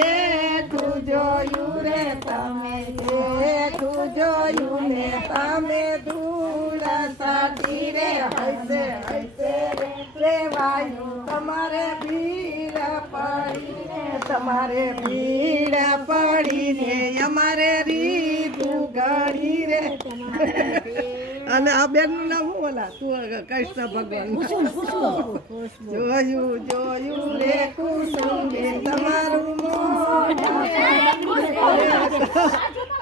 એઠું જોયું રે, તમે તું જોયું ને તમે ધૂળ સાટી રે, હૈસે હૈસે તમારે ભીડ પડીને તમારે ભીડ પડીને અમારે રીતું ગળી રે. અને આ બેનનું નામ શું ઓલા? તું કૃષ્ણ ભગવાન જોયું જોયું રે કુસુમે તમારું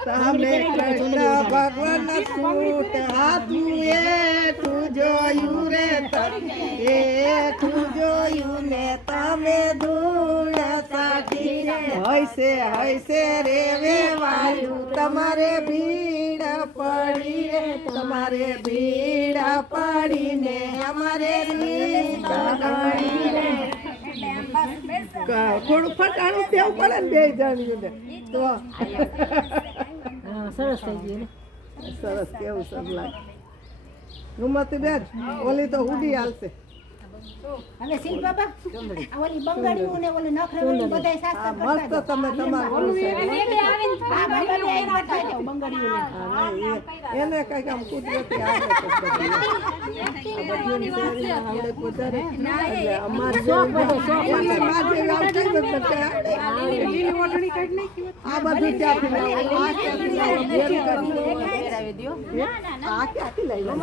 તમે કૃષ્ણ ભગવાન સૂટ હાથું એઠું જોયું રે એ તું જોયું ને તમે ધૂળ સાટી હૈસે હૈસે રે વે વાયુ તમારે ભીડ પડી રે તમારે ભીડ પડીને. અમારે થોડું ફટાણું તેવું પડે ને બે જણ્યું તો સરસ થઈ ગયું સરસ કેવું સરસ લાગે. ગુમતી બેન ઓલી તો ઉડી હાલશે. હવે શિલ્પ બાબા આ ઓલી બંગાળીઓ ને ઓલી નખરેવાળી બધાય શાસ્ત્ર મસ્ત તમે તમારું હા બાબા એને કંઈક આમ કુદરતી આવડત જ બધી. આ બધું શેરી આવડત વધારે. એટલે જેવી આવડત જ નથી. આ બધું ક્યાંથી લાવો? આ ક્યાંથી લાવો? બેન કરી. આ ક્યાંથી લઈ લો?